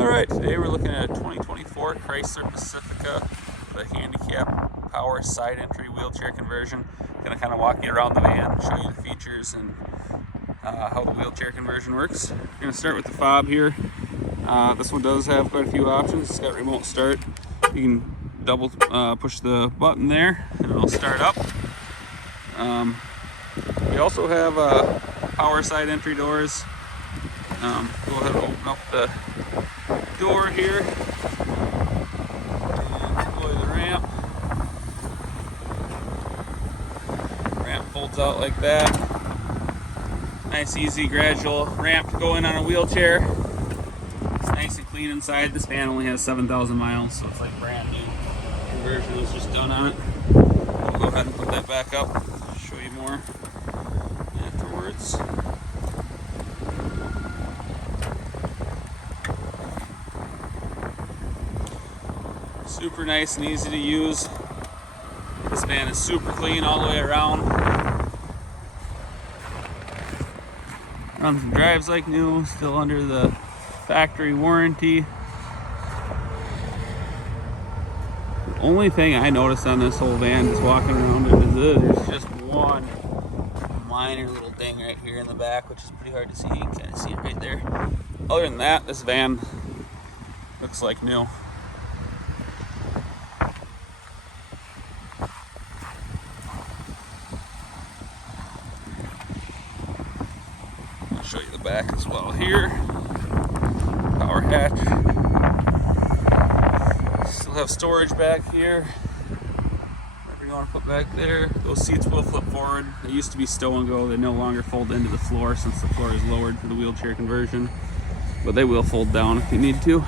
Alright, today we're looking at a 2024 Chrysler Pacifica, the Handicap power side entry wheelchair conversion. Going to kind of walk you around the van, show you the features and how the wheelchair conversion works. We're going to start with the fob here. This one does have quite a few options. It's got remote start. You can double push the button there and it'll start up. We also have power side entry doors. Go ahead and open up the door here and deploy the ramp. Ramp folds out like that. Nice, easy, gradual ramp to go in on a wheelchair. It's nice and clean inside. This van only has 7,000 miles, so it's like brand new. Conversion was just done on it. We'll go ahead and put that back up. Show you more afterwards. Super nice and easy to use. This van is super clean all the way around. Runs and drives like new, still under the factory warranty. The only thing I noticed on this whole van just walking around it is there's just one minor little ding right here in the back, which is pretty hard to see. You can kind of see it right there. Other than that, this van looks like new. Show you the back as well here. Power hatch. Still have storage back here. Whatever you want to put back there. Those seats will flip forward. They used to be stow and go. They no longer fold into the floor since the floor is lowered for the wheelchair conversion. But they will fold down if you need to.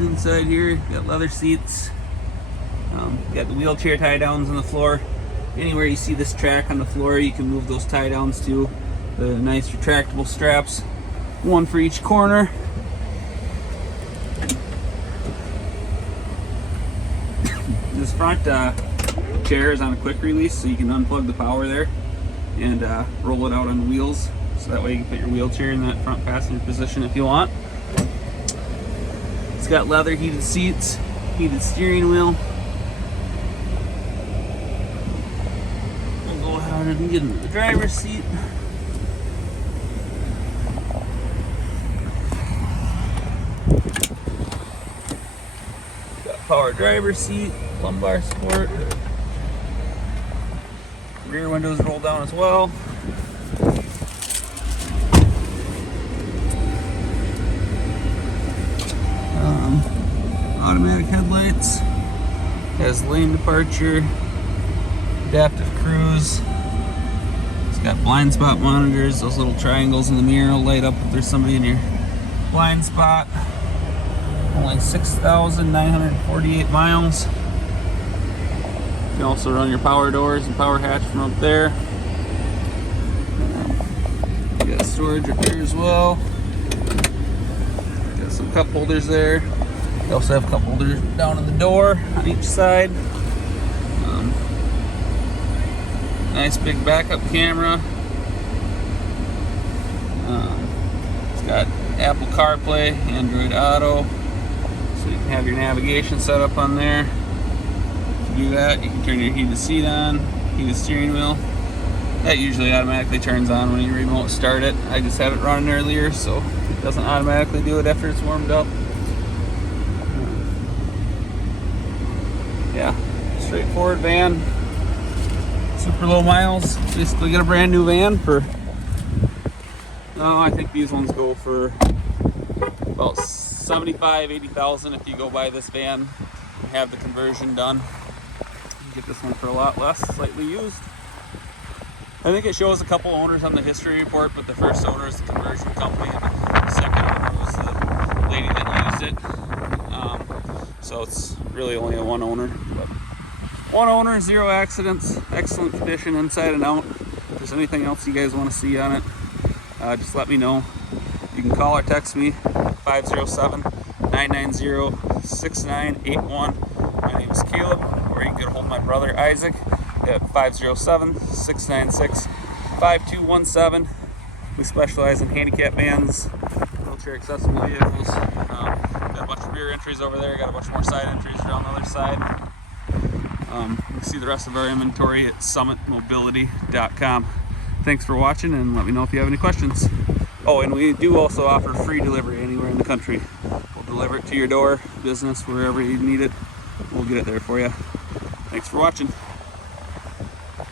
Inside here, you got leather seats. Got the wheelchair tie downs on the floor. Anywhere you see this track on the floor, you can move those tie downs to. The nice retractable straps, one for each corner. This front chair is on a quick release, so you can unplug the power there and roll it out on the wheels. So that way you can put your wheelchair in that front passenger position if you want. It's got leather heated seats, heated steering wheel. And get into the driver's seat. Got power driver's seat, lumbar support. Rear windows roll down as well. Automatic headlights. Has lane departure, adaptive cruise. Got blind spot monitors. Those little triangles in the mirror will light up if there's somebody in your blind spot. Only 6,948 miles. You can also run your power doors and power hatch from up there. You got storage up here as well. Got some cup holders there. You also have cup holders down in the door on each side. Nice big backup camera. It's got Apple CarPlay, Android Auto, so you can have your navigation set up on there. To do that, you can turn your heated seat on, heated steering wheel. That usually automatically turns on when you remote start it. I just had it running earlier, so it doesn't automatically do it after it's warmed up. Yeah, straightforward van. Super low miles. Basically get a brand new van for, I think these ones go for about 75, 80,000 if you go buy this van and have the conversion done. You get this one for a lot less, slightly used. I think it shows a couple owners on the history report, but the first owner is the conversion company and the second owner was the lady that used it. So it's really only a one owner. But one owner, 0 accidents, excellent condition inside and out. If there's anything else you guys want to see on it, just let me know. You can call or text me, 507-990-6981. My name is Caleb, or you can get a hold of my brother Isaac at 507-696-8255. 5217. We specialize in handicap vans, wheelchair accessible vehicles. Got a bunch of rear entries over there, got a bunch more side entries around the other side. You can see the rest of our inventory at summitmobility.com. Thanks for watching, and let me know if you have any questions. Oh, and we do also offer free delivery anywhere in the country. We'll deliver it to your door, business, wherever you need it. We'll get it there for you. Thanks for watching.